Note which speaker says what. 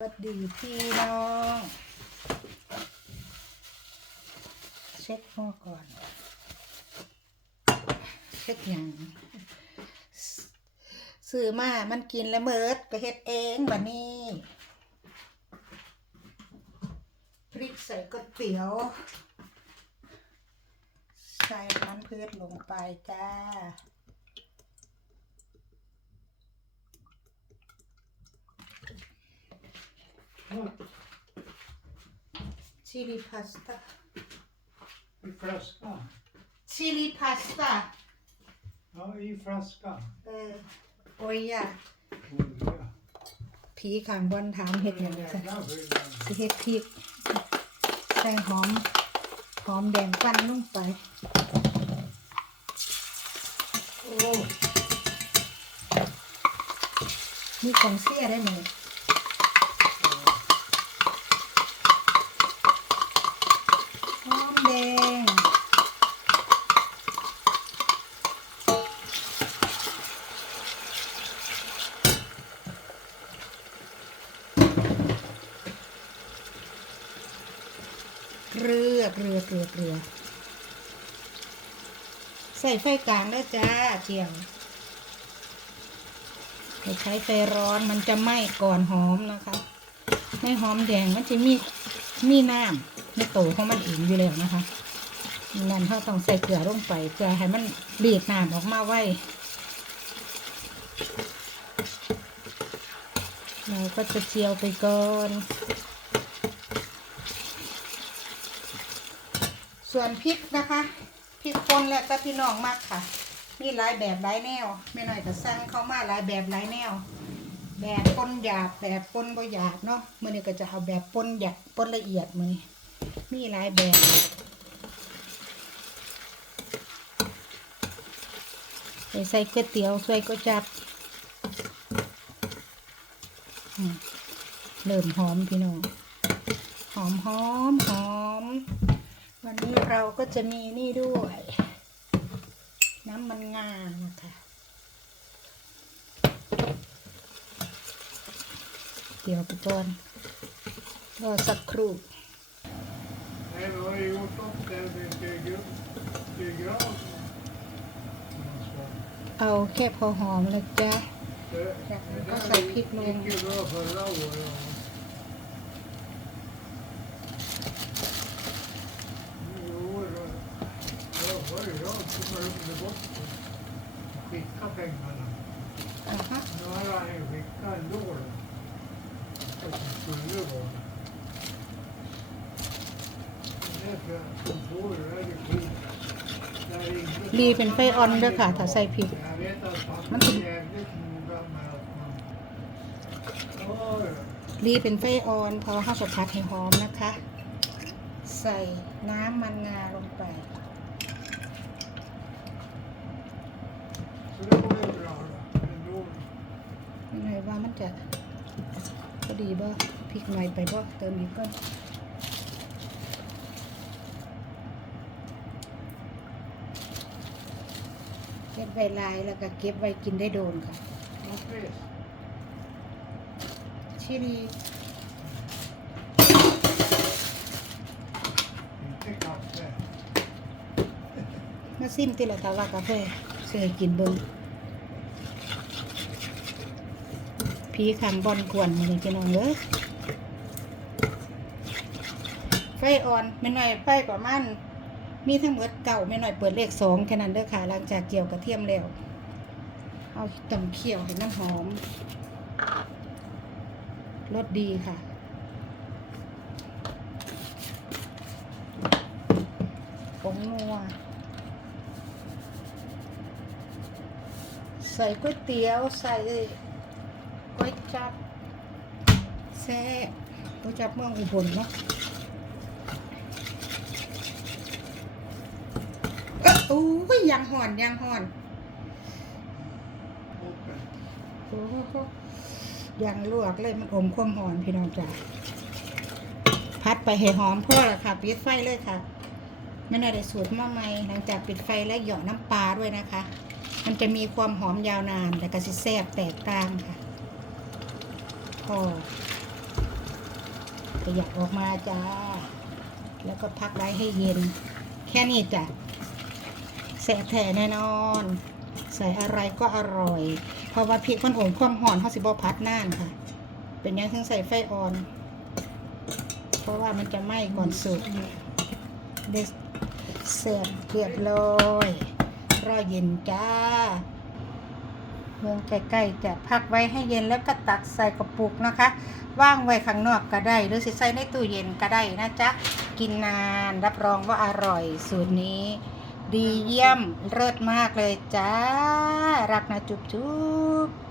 Speaker 1: สวัสดีพี่น้อง เช็คหม้อก่อน เช็คอย่างซื้อมา มันกินแล้วเมิดก็เฮ็ดเองบัดนี้พริกใส่ก๋วยเตี๋ยว ใส่น้ำพืชลงไปจ้า ชิลีพาสต้า
Speaker 2: I flaska?
Speaker 1: ชิลีพาสต้า
Speaker 2: Ja, i flaska.
Speaker 1: เออโอ้ยอะ
Speaker 2: Olja.
Speaker 1: ผีข้างบนถามเห็ดอย่าง
Speaker 2: En
Speaker 1: ไร
Speaker 2: jävla skillnad.
Speaker 1: สิเห็ดพริกใส่หอม หอมแดงปั้นลงไป
Speaker 2: Åh,
Speaker 1: มีของเสียได้ไหมหอมแดง เก ลือเกลือเกลือเกลือใส่ไฟกลางแล้วจ้าเจียงใใช้ไฟร้อนมันจะไหม้ก่อนหอมนะคะ ไม่หอมแดงมันจะมีมีน้ำในโตของมันเองอยู่แล้วนะคะนั่นเขาต้องใส่เกลือลงไปเพื่อให้มันรีดน้ำออกมาไว้เราก็จะเจียวไปก่อน ส่วนพริกนะคะพริกป่นและก็พี่น้องมากค่ะ มีหลายแบบหลายแนวไม่หน้อยก็สั่งเข้ามาหลายแบบหลายแนว แบบป่นหยาบแบบป่นบ่หยาบเนาะมื่อนี้ก็จะเอาแบบป่นหยาบป่นละเอียดมือนี้มีหลายแบบไปใส่ก๋วยเตี๋ยวใส่ก๋วยจับเริ่มหอมพี่น้องหอมหอมหอม เราก็จะมีนี่ด้วย น้ำมันงานะคะเดี๋ยวไปก่อนรอสักครู่เอาแค่พอหอมแล้วจ้ะ
Speaker 2: ก็ใส่พริกลง skickade pengarna.
Speaker 1: อ่าฮะ
Speaker 2: Nu har han ju skickat ändå då. Att det skulle vara. Därför att de får ju det är skit. Det är inget
Speaker 1: รีเป็นไฟออนเด้อค่ะ ถ้าใส่พริก
Speaker 2: Jag vet att han
Speaker 1: Men
Speaker 2: är
Speaker 1: det-
Speaker 2: jävligt noga med att man... Oj,
Speaker 1: รีเป็นไฟออนเพราะข้าวสผัดให้หอมนะคะ ใส่น้ำมันงาลงไป
Speaker 2: så det var ju bra då. Ändå.
Speaker 1: ยังไงว่ามัน จะพอดีบ่พริกหน่อยไปบ่เติมอีกก่อนเก็บไว้ลายแล้วก็เก็บไว้กินได้โดนค่ะชิลีมาซิมติละตาวากาแฟเสือกินเบิ้ง พีขังบอลกวนมือนี้พี่น้องเด้อไฟอ่อนไม่น้อยไฟประมาณมีทั้งหมดเก่าไม่น้อยเปิดเลขสองแค่นั้นเด้อค่ะหลังจากเกี่ยวกระเทียมแล้ว เอาตำเคี่ยวให้มันหอมรสดีค่ะผงนัวใส่ก๋วยเตี๋ยวใส่ ก๋วยจับแซ่บก๋วยจับเมืองอุบลเนาะเอ้ออู้ยยังห่อนยังห่อนโอ้โหยังลวกเลยมันอมความหอมพี่น้องจ้าพัดไปให้หอมพ่อละค่ะปิดไฟเลยค่ะไม่น่าได้สูตรมาใหม่หลังจากปิดไฟแล้วหยาะน้ำปลาด้วยนะคะ มันจะมีความหอมยาวนานแต่ก็สิแซ่บแตกต่างค่ะ พอขยับออกมาจ้า แล้วก็พักไว้ให้เย็น แค่นี้จ้ะแสบแท้แน่นอน ใส่อะไรก็อร่อย เพราะว่าพริกมันโอนความหอนเขาสิบอพัดน่านค่ะ เป็นยังถึงใส่ไฟอ่อน เพราะว่ามันจะไหม้ก่อนสุกเดสเสร์ฟเรียบร้อยรอเย็นจ้า เมืองใกล้ๆจะพักไว้ให้เย็นแล้วก็ตักใส่กระปุกนะคะ ว่างไว้ข้างนอกก็ได้ หรือสิใส่ในตู้เย็นก็ได้นะจ๊ะ กินนานรับรองว่าอร่อยสูตรนี้ ดีเยี่ยมเลิศมากเลยจ้า รักนะจุ๊บจุ๊บ